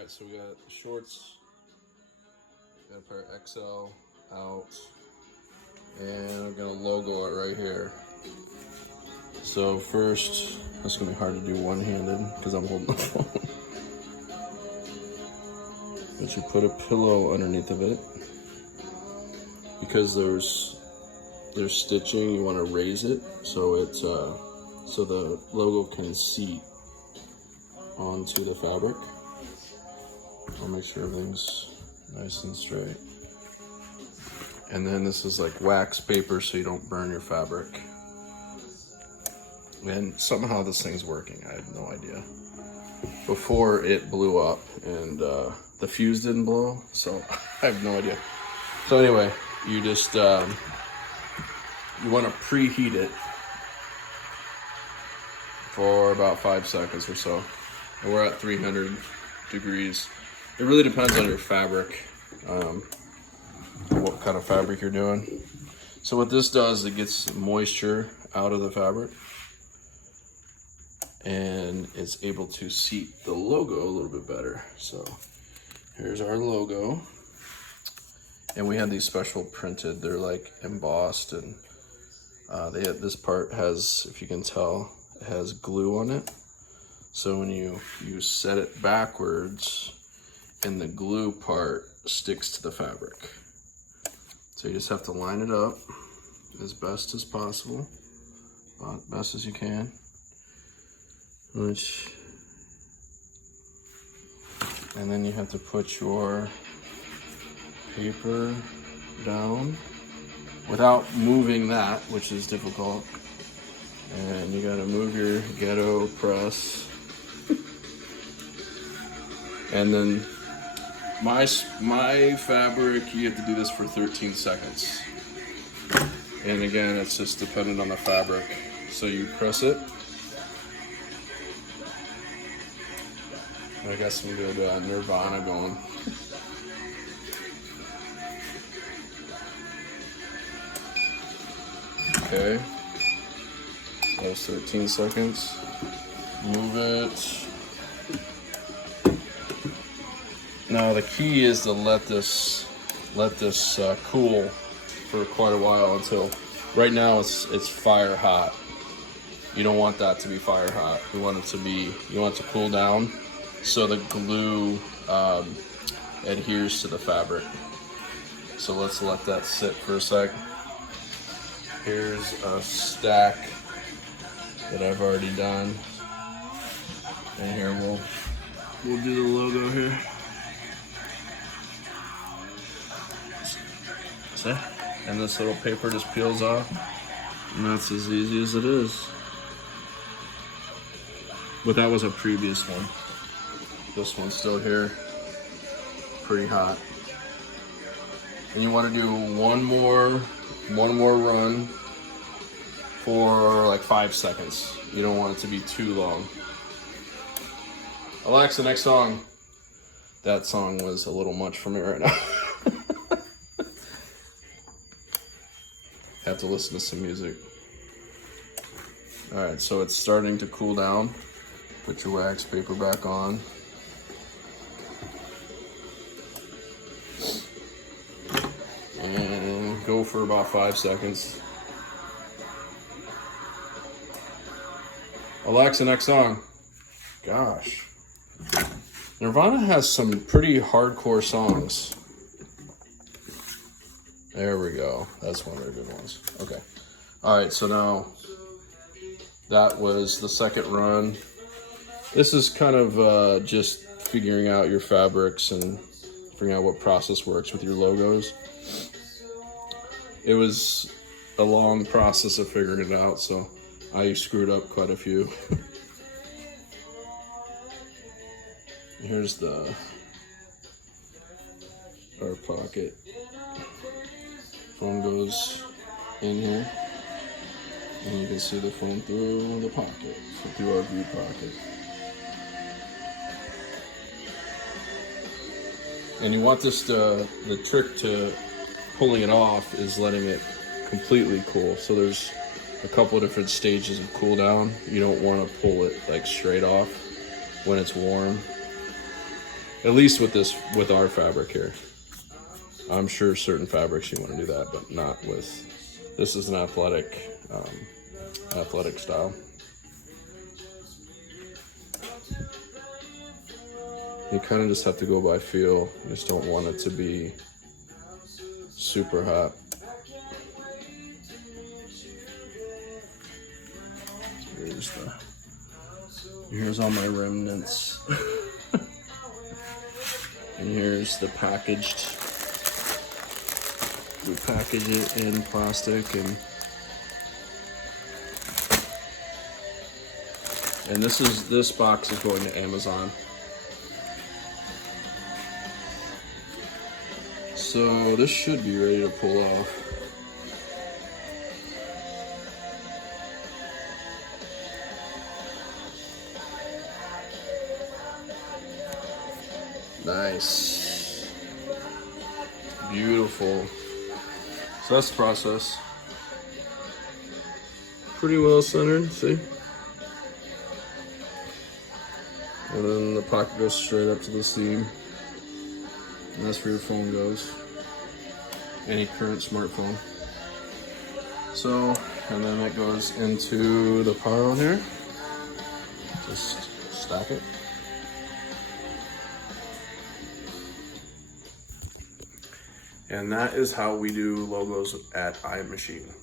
Alright, so we got shorts, got a pair of XL out, and I'm gonna logo it right here. So first, that's gonna be hard to do one-handed because I'm holding the phone. But you put a pillow underneath of it. Because there's stitching, you want to raise it so it's so the logo can seat onto the fabric. I'll make sure everything's nice and straight. And then this is like wax paper so you don't burn your fabric. And somehow this thing's working, I have no idea. Before it blew up and the fuse didn't blow, so I have no idea. So anyway, you just, you want to preheat it for about 5 seconds or so. And we're at 300 degrees. It really depends on your fabric, what kind of fabric you're doing. So what this does, it gets moisture out of the fabric and it's able to seat the logo a little bit better. So here's our logo. And we have these special printed, they're like embossed, and this part has, if you can tell, it has glue on it. So when you set it backwards, and the glue part sticks to the fabric. So you just have to line it up as best as possible, best as you can. And then you have to put your paper down without moving that, which is difficult. And you gotta move your ghetto press. And then my fabric, you have to do this for 13 seconds. And again, it's just dependent on the fabric. So you press it. I got some good Nirvana going. Okay, that was 13 seconds. Move it. Now the key is to let this cool for quite a while until, right now it's fire hot. You don't want that to be fire hot. You want it to cool down so the glue adheres to the fabric. So let's let that sit for a sec. Here's a stack that I've already done. And here we'll do the logo here. See? And this little paper just peels off. And that's as easy as it is. But that was a previous one. This one's still here. Pretty hot. And you want to do one more run for like 5 seconds. You don't want it to be too long. Alexa, next song. That song was a little much for me right now. Have to listen to some music. All right, so it's starting to cool down. Put your wax paper back on. And go for about 5 seconds. Alexa, next song. Gosh. Nirvana has some pretty hardcore songs. There we go. That's one of their good ones. Okay. All right, so now that was the second run. This is kind of just figuring out your fabrics and figuring out what process works with your logos. It was a long process of figuring it out, so I screwed up quite a few. Here's our pocket. Phone goes in here, and you can see the phone through the pocket, through our view pocket. And you want this the trick to pulling it off is letting it completely cool. So there's a couple of different stages of cool down. You don't want to pull it like straight off when it's warm. At least with our fabric here. I'm sure certain fabrics you want to do that, but not with, this is an athletic style. You kind of just have to go by feel. You just don't want it to be super hot. Here's all my remnants. And here's the packaged. We package it in plastic, and this box is going to Amazon. So this should be ready to pull off. Nice. Beautiful. So that's the process. Pretty well centered, see? And then the pocket goes straight up to the seam. And that's where your phone goes. Any current smartphone. So, and then it goes into the pile here. Just stack it. And that is how we do logos at iMachine.